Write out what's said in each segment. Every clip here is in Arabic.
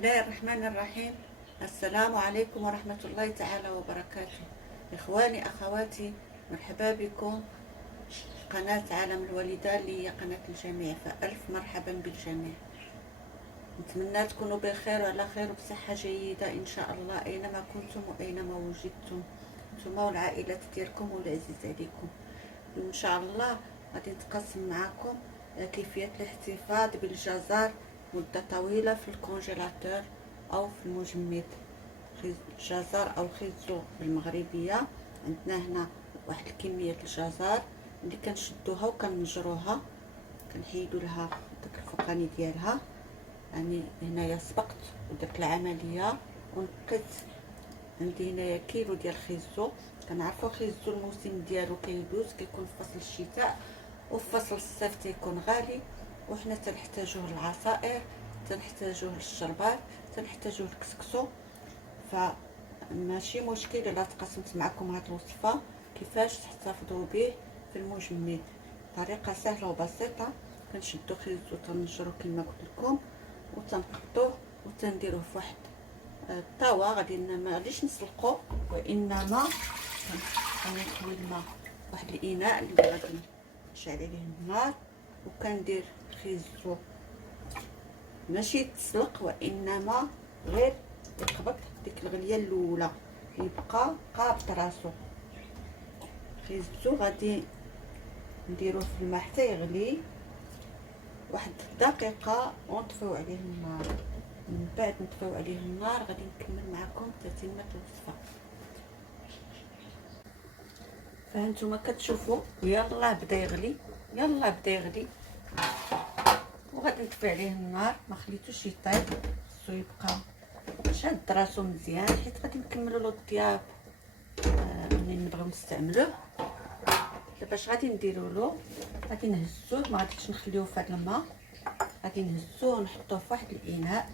الله الرحمن الرحيم. السلام عليكم ورحمة الله تعالى وبركاته. إخواني أخواتي، مرحبا بكم في قناة عالم الوالدة اللي هي قناة الجميع، فألف مرحبا بالجميع. نتمنى تكونوا بخير وعلى خير وبصحة جيدة إن شاء الله أينما كنتم وأينما وجدتم نتوما والعائلات ديالكم والعزيز عليكم. إن شاء الله غادي نتقاسم معكم كيفية الاحتفاظ بالجزر مدة طويلة في الكونجيلاتور أو في المجمد. جزر أو خيزو بالمغربية. عندنا هنا واحد الكمية الجزر اللي كنشدوها وكنجروها، كنحيدو لها داك الفوقاني ديالها. يعني هنايا سبقت ودرت العملية ونقيت. عندي هنايا كيلو ديال الخيزو. كنعرفو خيزو الموسم ديالو كيدوز، كيكون في فصل الشتاء وفي فصل الصيف تيكون غالي، وحنا تنحتاجوه للعصائر، تنحتاجوه للشربات، تنحتاجوه للكسكسو. فماشي مشكل الا تقاسمت معكم هاد الوصفه كيفاش تحتفظوا به في المجمد. طريقه سهله وبسيطه. كنشدو خيزو تنجرو كما قلت لكم وتنقطوه وتنديروه في واحد الطاوه. غادي ما غاديش نسلقو، وانما غنخوي الماء واحد الاناء اللي غادي نشعل عليه النار، وكندير خيزو ماشي تسلق وانما غير يقبط ديك الغليه الاولى، يبقى قابط راسو. خيزو غادي نديروه في الماء حتى يغلي واحد دقيقه ونطفيو عليه النار. من بعد نطفيو عليه النار غادي نكمل معكم تتمه الوصفه. فهانتوما كتشوفوا يلا بدا يغلي، يلا بدا يغلي، وغادي نطفي عليه النار. ما خليتوش يطيب، خصو يبقى شاد راسو مزيان، حيت غادي نكملوا له الطياب منين نبغيو نستعملوه. دابا اش غادي نديروا له؟ غادي نهزوه، ما غاديش نخليوه في هذا الماء، غادي نهزوه ونحطوه في واحد الاناء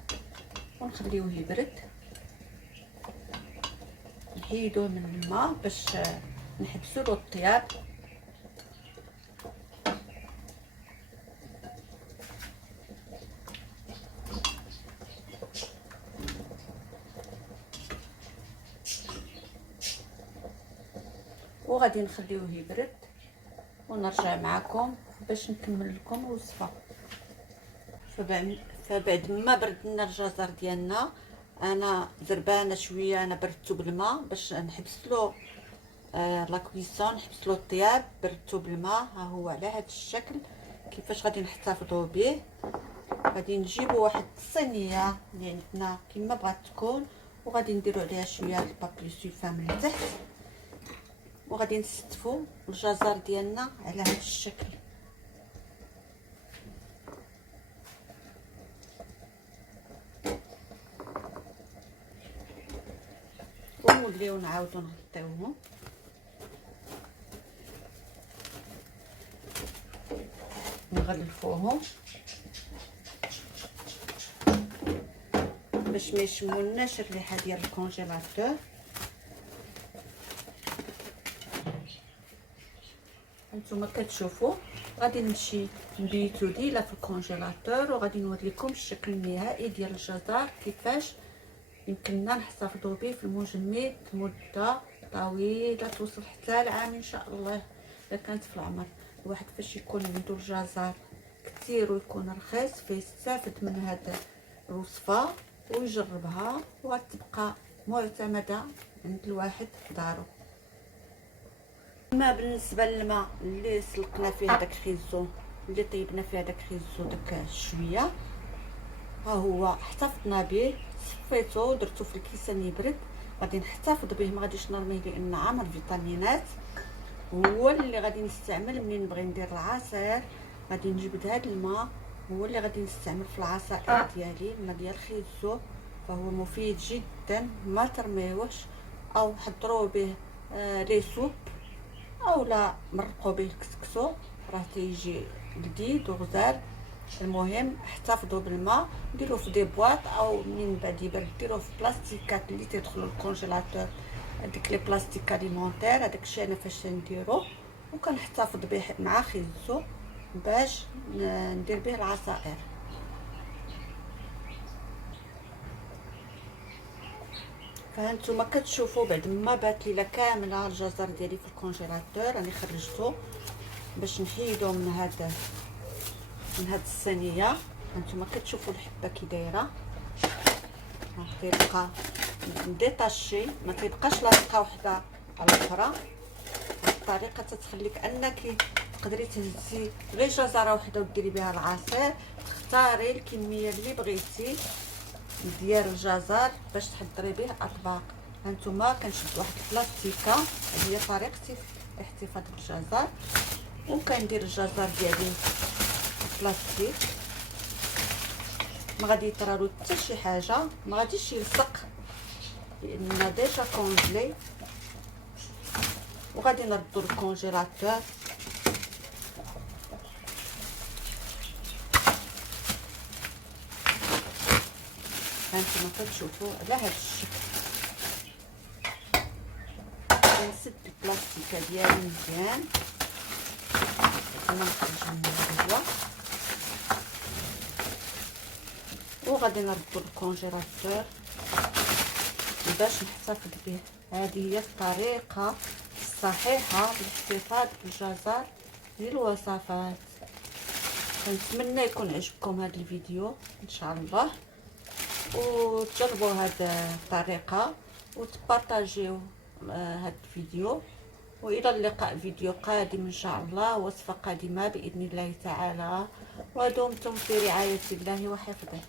ونخليوه يبرد. نحيدوه من الماء باش نحبسوا له الطياب. وغادي نخليوه يبرد ونرجع معكم باش نكمل لكم الوصفه. فبعد ما بردنا الجزر ديالنا، انا زربانه شويه، انا بردتو بالماء باش نحبس له لا كويسون، نحبس له الطياب. بردتو بالماء، ها هو على هذا الشكل. كيفاش غادي نحتفظوا به؟ غادي نجيبوا واحد الصينيه اللي عندنا كما بغات تكون، وغادي نديروا عليها شويه البابي سلفان من التحت، وغادي نستفوا الجزر ديالنا على هذا الشكل. ونوليو نعاودو نغطيوهم. نغلفوهم باش ما يشمولناش الريحه ديال الكونجيلاتور. هانتوما كتشوفوا غادي نمشي نبيتو ديلا في الكونجيلاتور، وغادي نوريكم الشكل النهائي ديال الجزر كيفاش يمكننا نحتفظوا به في المجمد مده طويله توصل حتى العام ان شاء الله. اذا كانت في العمر الواحد فاش يكون عنده الجزر كثير ويكون رخيص فيستافد من هذا الوصفه ويجربها، وغتبقى معتمده عند الواحد في دارو. اما بالنسبه للماء اللي سلقنا فيه داك الخيزو، اللي طيبنا فيه داك الخيزو داك شويه، ها هو احتفظنا به. صفيته ودرتو في الكيسان يبرد. غادي نحتفظ به، ما غاديش نرميه لان عامر فيتامينات. هو اللي غادي نستعمل منين نبغي ندير العصير. غادي نجبد هذا الماء، هو اللي غادي نستعمل في العصائر ديالي. الماء ديال الخيزو فهو مفيد جدا، ما ترميوش او حضروا به لي سوب، او لا مرقوا به الكسكسو، راه تيجي لذيذ وغزال. المهم احتفظوا بالماء، ديروه في دي بواط، او من بعد يبرد ديروه في بلاستيكات اللي تيدخلوا الكونجيلاتور، هذيك لي بلاستيك اليمونتير. هذاك الشيء انا فاش نديرو وكنحتفظ به مع خيزو باش ندير به العصائر. فهانتوما كتشوفوا بعد ما بات ليله كامله الجزر ديالي في الكونجيلاتور، راني خرجته باش نحيدو من هاد الصينيه. هانتوما كتشوفوا الحبه كي دايره، تيبقى ديطاشي، ما تيبقاش لاصقه وحده على الاخرى. الطريقه تتخليك انك تقدري تهزي غير جزره وحده وديري بها العصير، تختاري الكميه اللي بغيتي ديال الجزر باش تحضري به اطباق. هانتوما كنشد واحد البلاستيكه، هذه هي طريقتي في احتفاظ بالجزر، وكندير الجزر ديالي في البلاستيك. ما غادي يطرالو حتى شي حاجه، ما غاديش يلصق لان ديجا كونجلي. وغادي نردو للكونجيلاتور. هانتوما كتشوفوا على هذا الشكل. غنسد البلاستيكه ديالي مزيان، انا نخرج منها الهواء، وغادي نردو للكونجيلاتور باش نحتفظ به. هذه هي الطريقه الصحيحه للاحتفاظ بالجزر للوصفات. كنتمنى يكون عجبكم هذا الفيديو ان شاء الله، وتجربوا هذه الطريقه وتبارطاجيو هذا الفيديو. والى اللقاء فيديو قادم ان شاء الله، وصفه قادمه باذن الله تعالى، ودمتم في رعايه الله وحفظه.